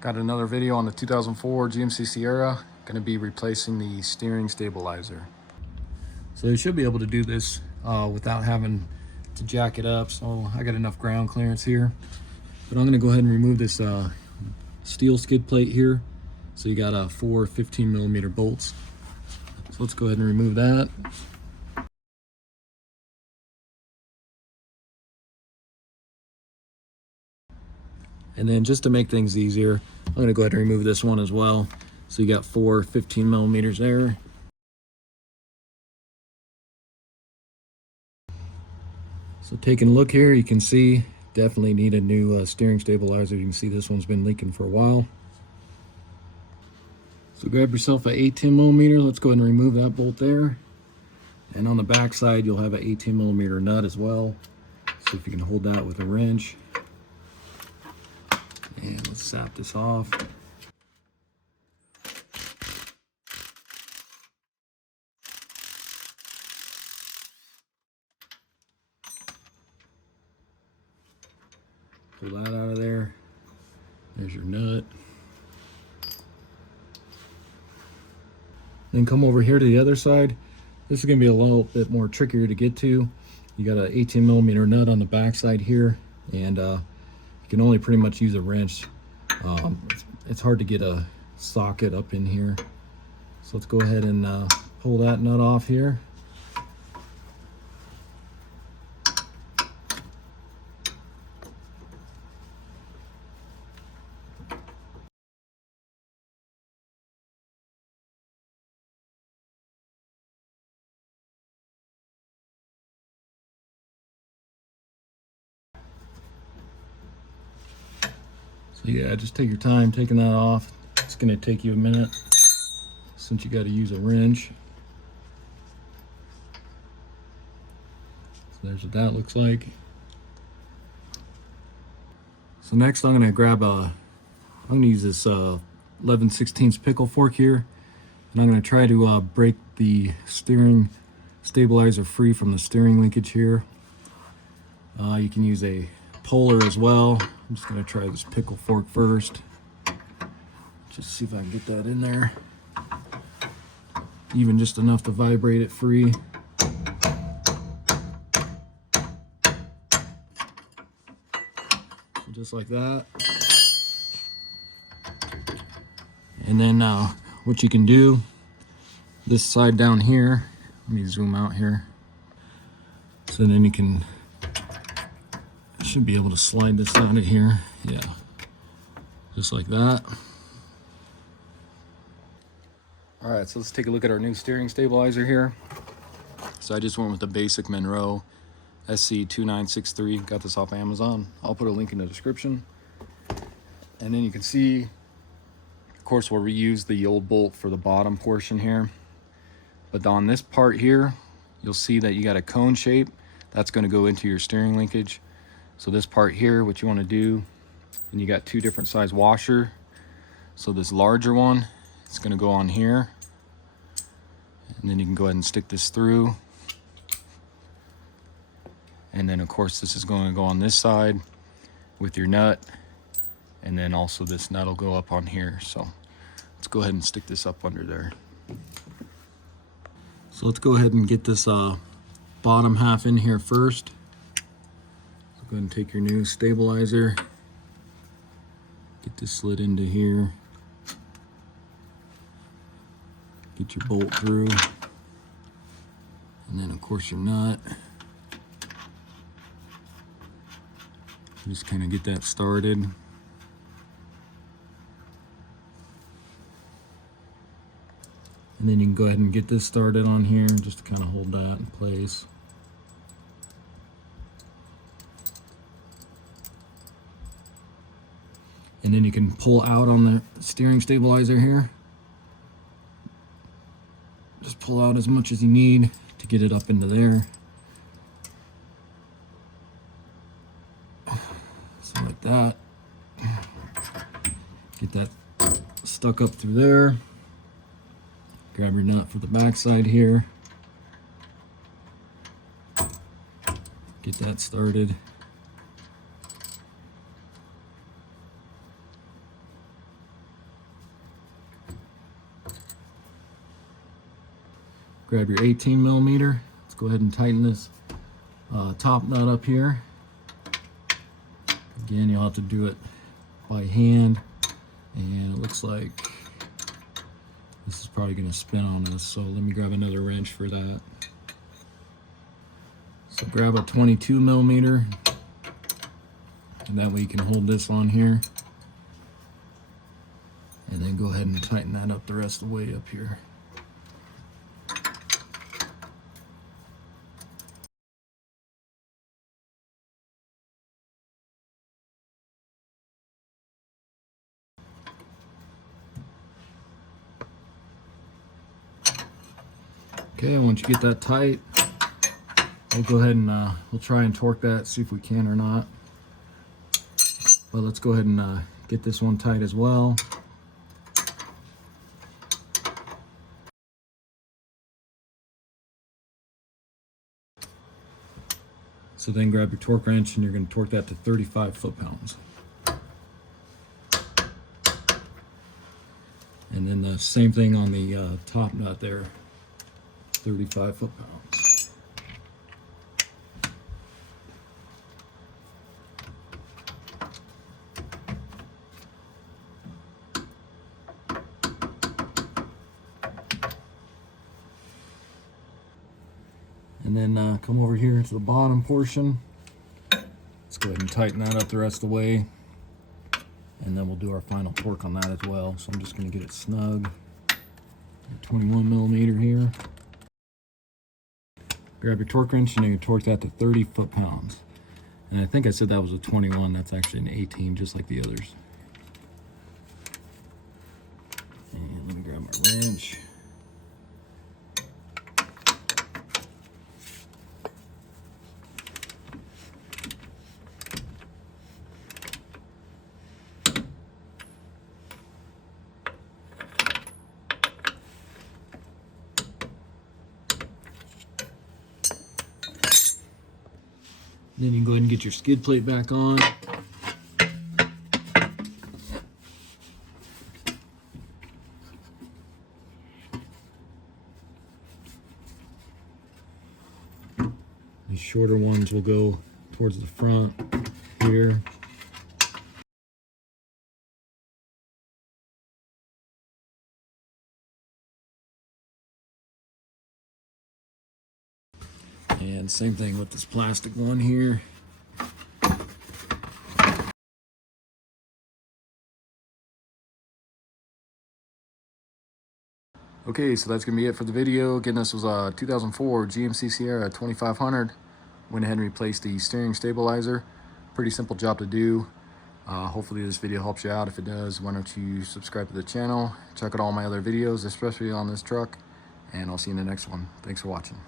Got another video on the 2004 GMC Sierra. Going to be replacing the steering stabilizer. So you should be able to do this without having to jack it up. So I got enough ground clearance here. But I'm going to go ahead and remove this steel skid plate here. So you got 4 15mm bolts. So let's go ahead and remove that. And then just to make things easier, I'm going to go ahead and remove this one as well. So you got 4 15mm there. So taking a look here, you can see definitely need a new steering stabilizer. You can see this one's been leaking for a while. So grab yourself a 18mm. Let's go ahead and remove that bolt there. And on the back side, you'll have an 18mm nut as well. See if you can hold that with a wrench. And let's sap this off. Pull that out of there. There's your nut. Then come over here to the other side. This is going to be a little bit more trickier to get to. You got an 18mm nut on the back side here, and you can only pretty much use a wrench. It's hard to get a socket up in here. So let's go ahead and pull that nut off here. So yeah, just take your time taking that off. It's going to take you a minute since you got to use a wrench. So there's what that looks like. So next I'm going to grab I'm going to use this 11/16 pickle fork here, and I'm going to try to break the steering stabilizer free from the steering linkage here. You can use a puller as well. I'm just going to try this pickle fork first. Just see if I can get that in there. Even just enough to vibrate it free. So just like that. And then what you can do, this side down here, let me zoom out here. So then you can, should be able to slide this out of here. Yeah, just like that. All right, so let's take a look at our new steering stabilizer here. So I just went with the basic Monroe SC2963. Got this off Amazon. I'll put a link in the description. And then you can see, of course, we'll reuse the old bolt for the bottom portion here. But on this part here, you'll see that you got a cone shape. That's going to go into your steering linkage. So this part here, what you want to do, and you got 2 different size washer. So this larger one, it's going to go on here. And then you can go ahead and stick this through. And then of course this is going to go on this side with your nut. And then also this nut will go up on here. So let's go ahead and stick this up under there. So let's go ahead and get this bottom half in here first. Go ahead and take your new stabilizer, get this slid into here, get your bolt through, and then of course your nut. Just kind of get that started. And then you can go ahead and get this started on here just to kind of hold that in place. And then you can pull out on the steering stabilizer here. Just pull out as much as you need to get it up into there. So like that. Get that stuck up through there. Grab your nut for the back side here. Get that started. grab your 18 millimeter. Let's go ahead and tighten this top nut up here. Again, you'll have to do it by hand, and it looks like this is probably going to spin on us, so let me grab another wrench for that. So grab a 22 millimeter, and that way you can hold this on here, and then go ahead and tighten that up the rest of the way up here. Okay, once you get that tight, we'll go ahead and we'll try and torque that, see if we can or not. But let's go ahead and get this one tight as well. So then grab your torque wrench and you're going to torque that to 35 foot-pounds. And then the same thing on the top nut there, 35 foot-pounds. And then come over here to the bottom portion. Let's go ahead and tighten that up the rest of the way. And then we'll do our final torque on that as well. So I'm just going to get it snug. 21 millimeter here. Grab your torque wrench and you torque that to 30 foot-pounds. And I think I said that was a 21. That's actually an 18, just like the others. And let me grab my wrench. Then you can go ahead and get your skid plate back on. These shorter ones will go towards the front here. And same thing with this plastic one here. Okay, so that's gonna be it for the video. Again, this was a 2004 GMC Sierra 2500. Went ahead and replaced the steering stabilizer. Pretty simple job to do. Hopefully this video helps you out. If it does, why don't you subscribe to the channel, check out all my other videos, especially on this truck, and I'll see you in the next one. Thanks for watching.